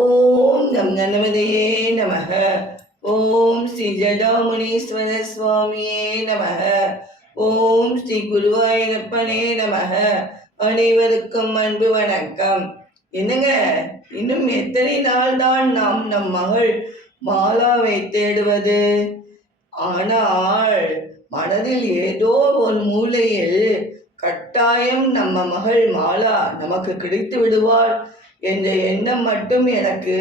ஓம் நம் கணபதியே நமக. ஓம் ஸ்ரீ ஜடாமுனீஸ்வர சுவாமியே நமக. ஓம் ஸ்ரீ குருவாயூரப்பனே நமக. அனைவருக்கும் அன்பு வணக்கம். என்னங்க, இன்னும் எத்தனை நாள் தான் நாம் நம் மகள் மாலாவை தேடுவது? ஆனால் மனதில் ஏதோ ஒரு மூலையில் கட்டாயம் நம்ம மகள் மாலா நமக்கு கிடைத்து விடுவாள் என்ற எண்ணம் மட்டும் எனக்கு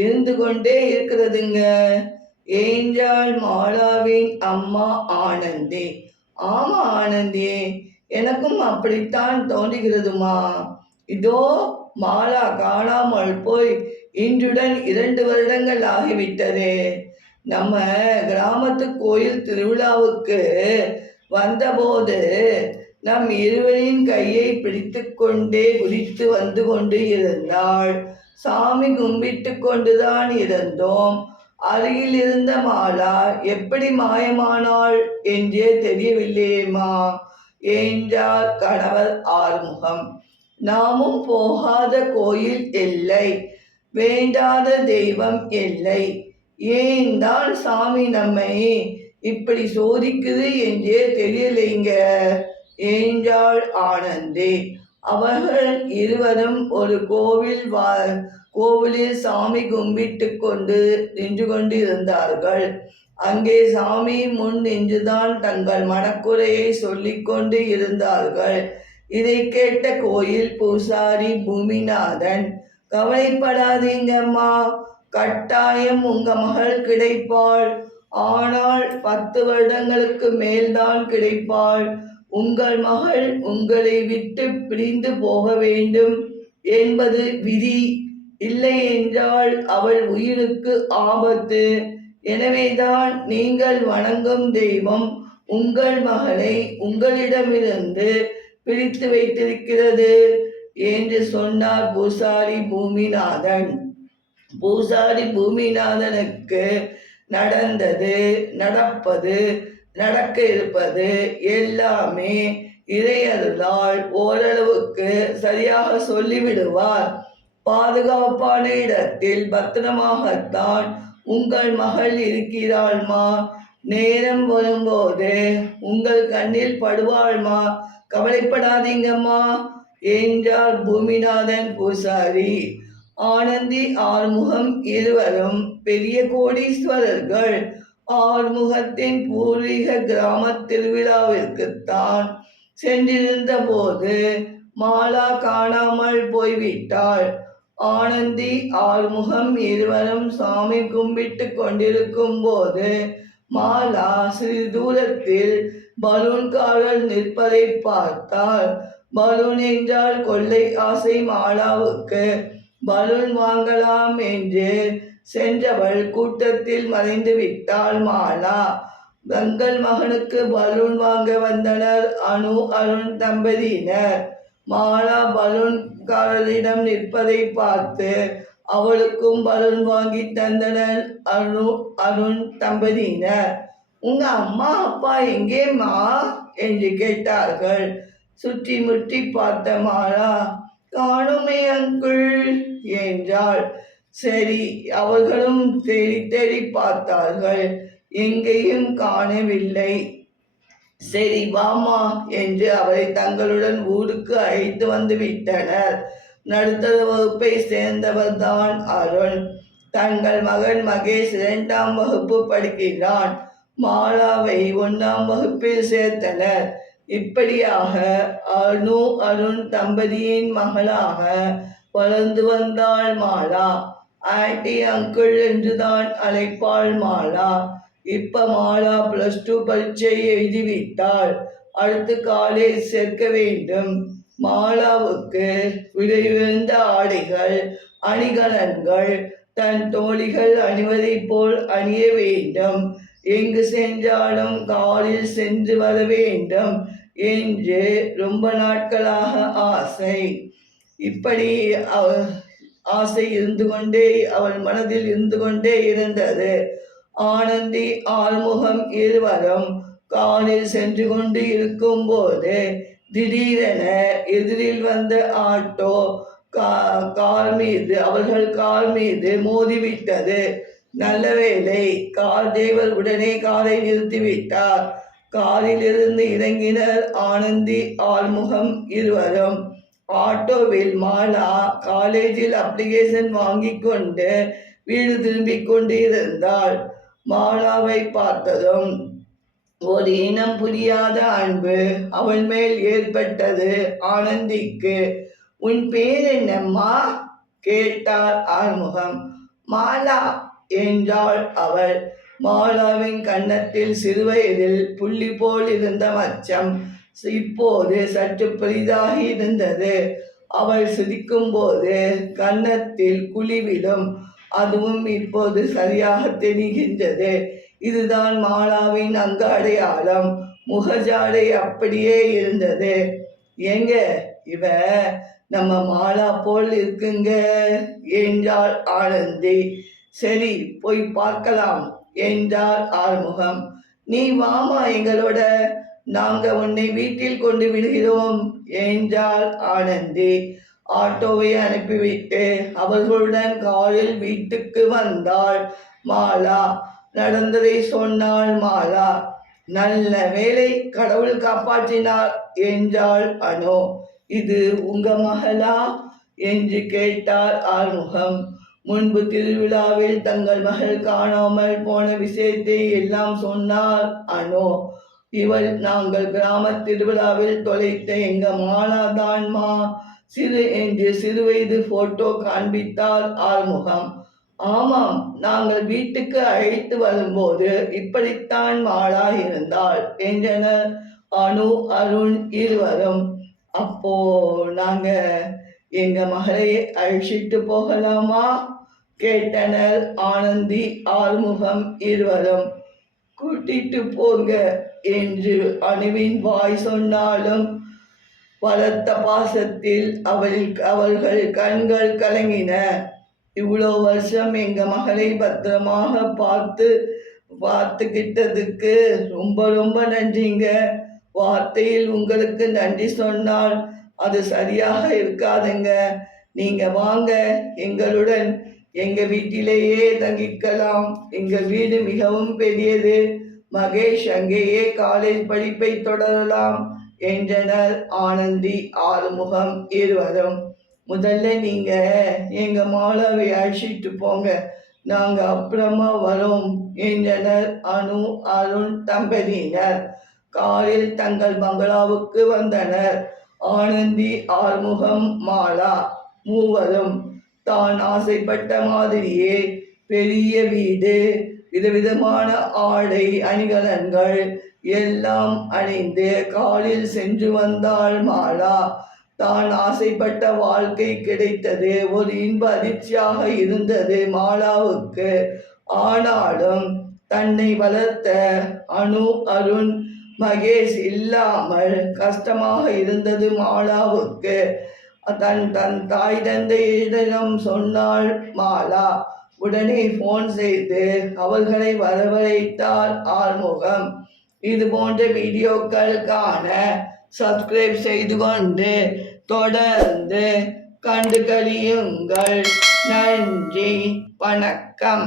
இருந்து கொண்டே இருக்கிறதுங்க. ஏஞ்சாள் மாலாவின் அம்மா ஆனந்தி. ஆமா ஆனந்தி, எனக்கும் அப்படித்தான் தோன்றுகிறதுமா. இதோ மாலா காணாமல் போய் இன்றுடன் 2 வருடங்கள் ஆகிவிட்டதே. நம்ம கிராமத்து கோயில் திருவிழாவுக்கு வந்தபோது நம் இருவரின் கையை பிடித்து கொண்டே குதித்து வந்து கொண்டு இருந்தாள். சாமி கும்பிட்டு கொண்டுதான் இருந்தோம். அருகில் இருந்த மாலா எப்படி மாயமானாள் என்றே தெரியவில்லையேம்மா என்றார் கணவர் ஆறுமுகம். நாமும் போகாத கோயில் இல்லை, வேண்டாத தெய்வம் இல்லை. ஏன் தான் சாமி நம்மை இப்படி சோதிக்குது என்றே தெரியலைங்க என்றாள் ஆனந்தி. அவர்கள் இருவரும் ஒரு கோவிலில் சாமி கும்பிட்டு கொண்டு நின்று கொண்டு இருந்தார்கள். அங்கே சாமி முன் நின்றுதான் தங்கள் மனக்குறையை சொல்லிக் கொண்டு இருந்தார்கள். இதை கேட்ட கோயில் பூசாரி பூமிநாதன், கவலைப்படாதீங்கம்மா, கட்டாயம் உங்க மகள் கிடைப்பாள். ஆனால் 10 வருடங்களுக்கு மேல்தான் கிடைப்பாள். உங்கள் மகள் உங்களை விட்டு பிரிந்து போக வேண்டும் என்பது விதி. இல்லை என்றால் அவள் உயிருக்கு ஆபத்து. எனவேதான் நீங்கள் வணங்கும் தெய்வம் உங்கள் மகளை உங்களிடமிருந்து பிரித்து வைத்திருக்கிறது என்று சொன்னார் பூசாரி பூமிநாதன். பூசாரி பூமிநாதனுக்கு நடந்தது, நடப்பது, நடக்க இருப்பது எல்லாமே இறையருளால் ஓரளவுக்கு சரியாக சொல்லிவிடுவார். பாதுகாப்பான இடத்தில் பத்திரமாகத்தான் உங்கள் மகள் இருக்கிறாள்மா. நேரம் வரும்போது உங்கள் கண்ணில் படுவாள்மா, கவலைப்படாதீங்கம்மா என்றார் பூமிநாதன் பூசாரி. ஆனந்தி ஆறுமுகம் இருவரும் பெரிய கோடீஸ்வரர்கள். ஆறுமுகத்தின் பூர்வீக கிராம திருவிழாவிற்குத்தான் சென்றிருந்த போது மாலா காணாமல் போய்விட்டாள். ஆனந்தி ஆறுமுகம் இருவரும் சாமி கும்பிட்டு கொண்டிருக்கும் போது மாலா சிறிது தூரத்தில் பலூன்காரர் நிற்பதை பார்த்தாள். பலூன் என்றால் கொள்ளை ஆசை மாலாவுக்கு. பலூன் வாங்கலாம் என்று சென்றவள் கூட்டத்தில் மறைந்து விட்டாள் மாலா. தங்கள் மகனுக்கு பலூன் வாங்க வந்தனர் அனு அருண் தம்பதியினர். மாலா பலூன்காரரிடம் நிற்பதை பார்த்து அவளுக்கும் பலூன் வாங்கி தந்தனர் அனு அருண் தம்பதியினர். உங்க அம்மா அப்பா எங்கேம்மா என்று கேட்டார்கள். சுற்றி முற்றி பார்த்த மாலா, காணுமே அங்குள் என்றாள். சரி, அவர்களும் தேடி தேடி பார்த்தார்கள், எங்கேயும் காணவில்லை. சரி வாமா என்று அவரை தங்களுடன் ஊருக்கு அழைத்து வந்து விட்டனர். நடுத்தர வகுப்பை சேர்ந்தவர் தான் அருண். தங்கள் மகன் மகேஷ் 2ஆம் வகுப்பு படிக்கிறான். மாலாவை 1ஆம் வகுப்பில் சேர்த்தனர். இப்படியாக அனு அருண் தம்பதியின் மகளாக வளர்ந்து வந்தாள் மாலா. ஆண்டி அங்கிள் என்றுதான் அழைப்பாள் மாலா. இப்ப மாலா +2 பரீட்சை எழுதிவிட்டாள். அடுத்து காலேஜ் சேர்க்க வேண்டும். மாலாவுக்கு விலையுயர்ந்த ஆடைகள், அணிகலன்கள் தன் தோழிகள் அணிவதை போல் அணிய வேண்டும். எங்கு சென்றாலும் காரில் சென்று வர வேண்டும் என்று ரொம்ப நாட்களாக ஆசை. இப்படி ஆசை இருந்து கொண்டே அவள் மனதில் இருந்து கொண்டே இருந்தது. ஆனந்தி ஆறுமுகம் இருவரும் காரில் சென்று கொண்டு இருக்கும் போது திடீரென எதிரில் வந்த ஆட்டோ அவர்கள் கார் மீது மோதிவிட்டது. நல்ல வேளை, கார் டிரைவர் உடனே காரை நிறுத்திவிட்டார். காரிலிருந்து இறங்கினர் ஆனந்தி, ஆறுமுகம் இருவரும். ஆட்டோவில் மாலா காலேஜில் அப்ளிகேஷன் வாங்கி கொண்டு வீடு திரும்பிக் கொண்டிருந்தாள். மாலாவை பார்த்ததும் ஒரு இனம் புரியாத அன்பு அவள் மேல் ஏற்பட்டது ஆனந்திக்கு. உன் பேர் என்னம்மா? கேட்டார் ஆறுமுகம். மாலா என்றாள் அவள். மாலாவின் கன்னத்தில் சிறுவயதில் புள்ளி போல் இருந்த மச்சம் இப்போது சற்று பெரிதாகி இருந்தது. அவள் சிரிக்கும் போது கன்னத்தில் குழிவிடும். அதுவும் இப்போது சரியாக தெரிகின்றது. இதுதான் மாலாவின் அங்க அடையாளம். முகஜாடை அப்படியே இருந்தது. ஏங்க, இவ நம்ம மாலா போல் இருக்குங்க என்றாள் ஆனந்தி. சரி, போய் பார்க்கலாம் என்றார் ஆறுமுகம். நீ வாமா எங்களோட, நாங்க உன்னை வீட்டில் கொண்டு விடுகிறோம் என்றாள் ஆனந்தி. ஆட்டோவை அனுப்பிவிட்டு அவர்களுடன் காரில் வீட்டுக்கு வந்தாள் மாலா. நடந்ததை சொன்னாள் மாலா. நல்ல வேளை, கடவுள் காப்பாற்றினார் என்றாள் அனு. இது உங்க மகளா என்று கேட்டார் ஆறுமுகம். முன்பு திருவிழாவில் தங்கள் மகள் காணாமல் போன விஷயத்தை எல்லாம் சொன்னார் அனு. இவள் நாங்கள் கிராம திருவிழாவில் தொலைத்த எங்க மாலாதான்மா என்று சிறுவயது போட்டோ காண்பித்தார் ஆறுமுகம். ஆமாம், நாங்கள் வீட்டுக்கு அழைத்து வரும்போது இப்படித்தான் மாலா இருந்தாள் என்றனர் அனு, அருண் இருவரும். அப்போ நாங்க எங்க மகளை அழைச்சிட்டு போகலாமா கேட்டனர் ஆனந்தி, ஆறுமுகம் இருவரும். கூட்டிட்டு போங்க என்று அணுவின் வாய் சொன்னாலும் வளர்த்த பாசத்தில் அவர்கள் கண்கள் கலங்கின. இவ்வளோ வருஷம் எங்க மகளை பத்திரமாக பார்த்துக்கிட்டதுக்கு ரொம்ப ரொம்ப நன்றிங்க. வார்த்தையில் உங்களுக்கு நன்றி சொன்னால் அது சரியாக இருக்காதுங்க. நீங்க வாங்க எங்களுடன், எங்க வீட்டிலேயே தங்கிக்கலாம். எங்கள் வீடு மிகவும் பெரியது. மகேஷ் அங்கேயே காலேஜ் படிப்பை தொடரலாம் என்றனர் ஆனந்தி, ஆறுமுகம் இருவரும். முதல்ல நீங்க எங்க மாலாவை அழைச்சிட்டு போங்க, நாங்க அப்புறமா வரோம் என்றனர் அனு, அருண் தம்பதியினர். காரில் தங்கள் பங்களாவுக்கு வந்தனர் ஆனந்தி, ஆறுமுகம், மாலா மூவரும். தான் ஆசைப்பட்ட மாதிரியே பெரிய வீடு, விதவிதமான ஆடை அணிகலன்கள் எல்லாம் அணிந்து காலில் சென்று வந்தாள் மாலா. தான் ஆசைப்பட்ட வாழ்க்கை கிடைத்தது. ஒரு இன்ப அதிர்ச்சியாக இருந்தது மாலாவுக்கு. ஆனாலும் தன்னை வளர்த்த அனு, அருண், மகேஷ் இல்லாமல் கஷ்டமாக இருந்தது மாலாவுக்கு. தன் தாய் தந்தையிடம் சொன்னாள் மாலா. உடனே போன் செய்து அவர்களை வரவழைத்தார் ஆறுமுகம். இது போன்ற வீடியோக்கள் காண சப்ஸ்கிரைப் செய்து கொண்டு தொடர்ந்து கண்டு கழியுங்கள். நன்றி, வணக்கம்.